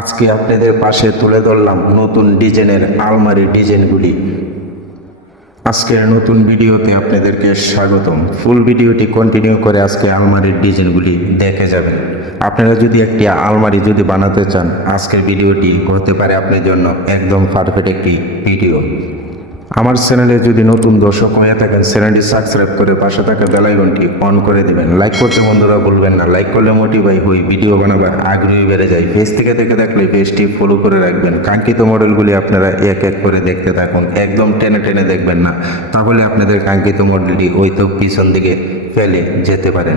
আজকে আপনাদের পাশে তুলে ধরলাম নতুন ডিজাইনের আলমারি ডিজাইনগুলি আজকের নতুন ভিডিওতে আপনাদেরকে স্বাগতম ফুল ভিডিওটি কন্টিনিউ করে আজকে আলমারির ডিজাইনগুলি দেখে যাবেন আপনারা যদি একটি আলমারি যদি বানাতে চান আজকের ভিডিওটি হতে পারে আপনার জন্য একদম পারফেক্ট একটি ভিডিও আমার চ্যানেলে যদি নতুন দর্শক হয়ে থাকেন চ্যানেলটি সাবস্ক্রাইব করে পাশে থাকা বেলাইকনটি অন করে দিবেন লাইক করতে বন্ধুরা ভুলবেন না লাইক করলে মোটিভাই হই ভিডিও বানাবার আগ্রহী বেড়ে যায় ফেস থেকে দেখে থাকলে ফেসটি ফলো করে রাখবেন কাঙ্ক্ষিত মডেলগুলি আপনারা এক এক করে দেখতে থাকুন একদম টেনে টেনে দেখবেন না তাহলে আপনাদের কাঙ্ক্ষিত মডেলটি ওই তো পিছন দিকে ফেলে যেতে পারেন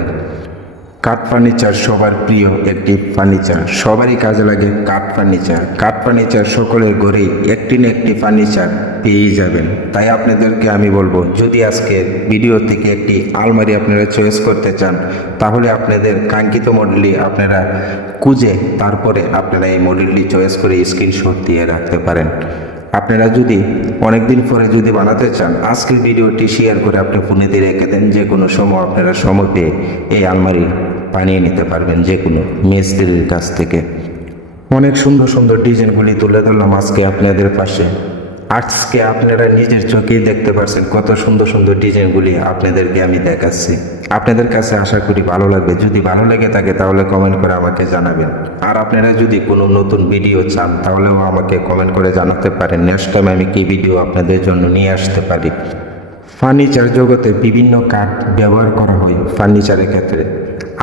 কাঠ ফার্নিচার সবার প্রিয় একটি ফার্নিচার সবারই কাজে লাগে কাঠ ফার্নিচার কাঠ ফার্নিচার সকলের ঘরেই একটি না একটি ফার্নিচার পেয়েই যাবেন তাই আপনাদেরকে আমি বলবো যদি আজকে ভিডিও থেকে একটি আলমারি আপনারা চয়েস করতে চান তাহলে আপনাদের কাঙ্ক্ষিত মডেলটি আপনারা খুঁজে তারপরে আপনারা এই মডেলটি চয়েস করে স্ক্রিনশট দিয়ে রাখতে পারেন আপনারা যদি অনেকদিন পরে যদি বানাতে চান আজকের ভিডিওটি শেয়ার করে আপনি ফোনেতে রেখে দেন যে কোনো সময় আপনারা সময় পেয়ে এই আলমারি বানিয়ে নিতে পারবেন যে কোনো মিস্ত্রির কাছ থেকে অনেক সুন্দর সুন্দর ডিজাইনগুলি তুলে ধরলাম আজকে আপনাদের পাশে আর্টসকে আপনারা নিজের চোখেই দেখতে পারছেন কত সুন্দর সুন্দর ডিজাইনগুলি আপনাদেরকে আমি দেখাচ্ছি আপনাদের কাছে আশা করি ভালো লাগবে যদি ভালো লেগে থাকে তাহলে কমেন্ট করে আমাকে জানাবেন আর আপনারা যদি কোনো নতুন ভিডিও চান তাহলেও আমাকে কমেন্ট করে জানাতে পারেন নেক্সট টাইম আমি কী ভিডিও আপনাদের জন্য নিয়ে আসতে পারি ফার্নিচার জগতে বিভিন্ন কাঠ ব্যবহার করা হয় ফার্নিচারের ক্ষেত্রে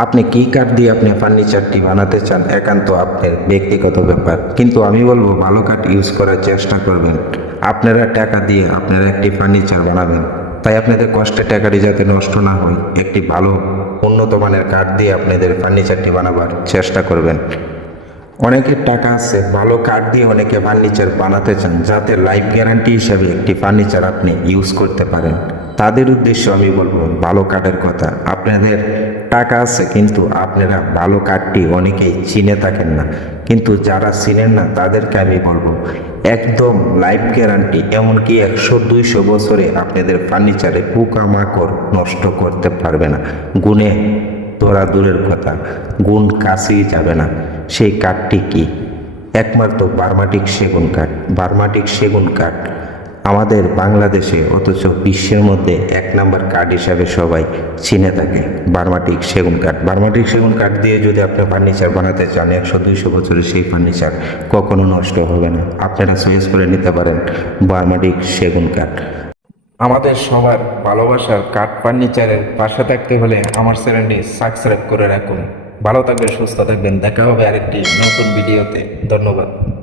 আপনি কী কাঠ দিয়ে আপনি ফার্নিচারটি বানাতে চান একান্ত আপনার ব্যক্তিগত ব্যাপার কিন্তু আমি বলবো ভালো কাঠ ইউজ করার চেষ্টা করবেন আপনারা টাকা দিয়ে আপনারা একটি ফার্নিচার বানাবেন তাই আপনাদের কষ্টে টাকাটি যাতে নষ্ট না হয় একটি ভালো উন্নত মানের কাঠ দিয়ে আপনাদের ফার্নিচারটি বানাবার চেষ্টা করবেন অনেকের টাকা আছে ভালো কাঠ দিয়ে অনেকে ফার্নিচার বানাতে চান যাতে লাইফ গ্যারান্টি হিসাবে একটি ফার্নিচার আপনি ইউজ করতে পারেন তাদের উদ্দেশ্য আমি বলবো ভালো কাঠের কথা আপনাদের টাকা আছে কিন্তু আপনারা ভালো কার্ডটি অনেকেই চিনে থাকেন না কিন্তু যারা চিনেন না তাদেরকে আমি বলবো একদম লাইফ গ্যারান্টি এমনকি একশো দুইশো বছরে আপনাদের ফার্নিচারে পোকামাকড় নষ্ট করতে পারবে না গুণে ধরা দূরের কথা গুণ কাছেই যাবে না সেই কাঠটি কি একমাত্র বার্মাটিক সেগুন কাঠ বার্মাটিক সেগুন কাঠ আমাদের বাংলাদেশে অথচ বিশ্বের মধ্যে এক নাম্বার কাঠ হিসাবে সবাই চিনে থাকে বার্মাটিক সেগুন কাঠ বার্মাটিক সেগুন কাঠ দিয়ে যদি আপনি ফার্নিচার বানাতে চান একশো দুইশো বছরের সেই ফার্নিচার কখনো নষ্ট হবে না আপনারা চয়েস করে নিতে পারেন বার্মাটিক সেগুন কাঠ আমাদের সবার ভালোবাসার কাঠ ফার্নিচারের পাশে থাকতে হলে আমার চ্যানেলটি সাবস্ক্রাইব করে রাখুন ভালো থাকবেন সুস্থ থাকবেন দেখা হবে আরেকটি নতুন ভিডিওতে ধন্যবাদ